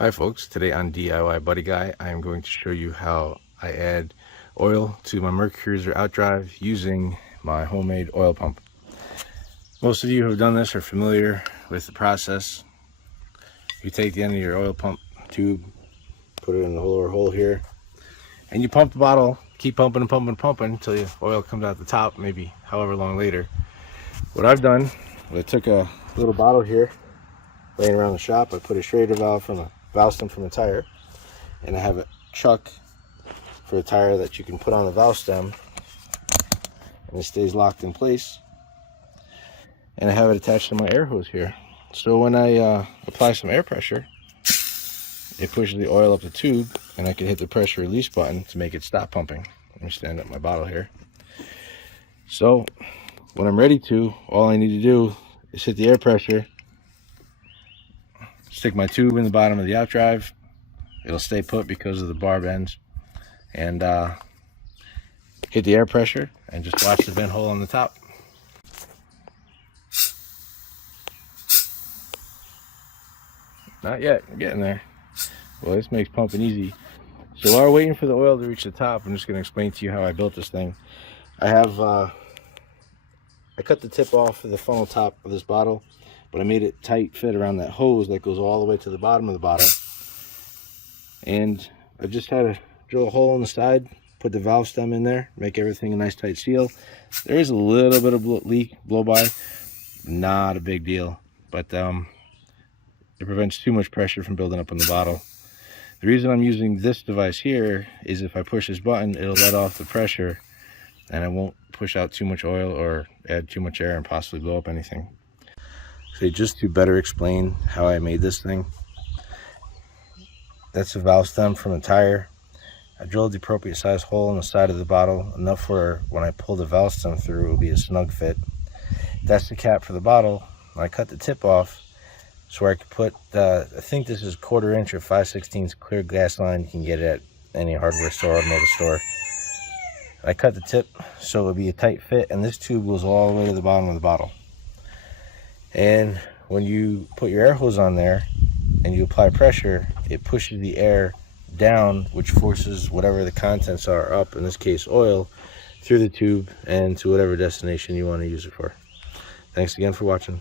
Hi folks, today on DIY Buddy Guy, I am going to show you how I add oil to my Mercruiser Outdrive using my homemade oil pump. Most of you who have done this are familiar with the process. You take the end of your oil pump tube, put it in the lower hole here, and you pump the bottle, keep pumping and pumping and pumping until the oil comes out the top, maybe however long later. What I've done, I took a little bottle here, laying around the shop, I put a Schrader valve from a valve stem from a tire, and I have a chuck for a tire that you can put on the valve stem and it stays locked in place, and I have it attached to my air hose here. So when I apply some air pressure, it pushes the oil up the tube and I can hit the pressure release button to make it stop pumping. Let me stand up my bottle here. So when I'm ready to, all I need to do is hit the air pressure, stick my tube in the bottom of the outdrive. It'll stay put because of the barb ends, and hit the air pressure and just watch the vent hole on the top. Not yet, I'm getting there. Well, this makes pumping easy. So while we're waiting for the oil to reach the top, I'm just going to explain to you how I built this thing. I cut the tip off of the funnel top of this bottle, but I made it tight fit around that hose that goes all the way to the bottom of the bottle. And I just had to drill a hole in the side, put the valve stem in there, make everything a nice tight seal. There is a little bit of leak, blow by, not a big deal, but it prevents too much pressure from building up in the bottle. The reason I'm using this device here is if I push this button, it'll let off the pressure and I won't push out too much oil or add too much air and possibly blow up anything. So just to better explain how I made this thing, that's a valve stem from a tire. I drilled the appropriate size hole in the side of the bottle, enough for when I pull the valve stem through, it will be a snug fit. That's the cap for the bottle. I cut the tip off so I could put, I think this is 1/4 inch or 5/16 clear gas line. You can get it at any hardware store, automotive store. I cut the tip so it would be a tight fit, and this tube goes all the way to the bottom of the bottle. And when you put your air hose on there and you apply pressure, it pushes the air down, which forces whatever the contents are up, in this case oil, through the tube and to whatever destination you want to use it for. Thanks again for watching.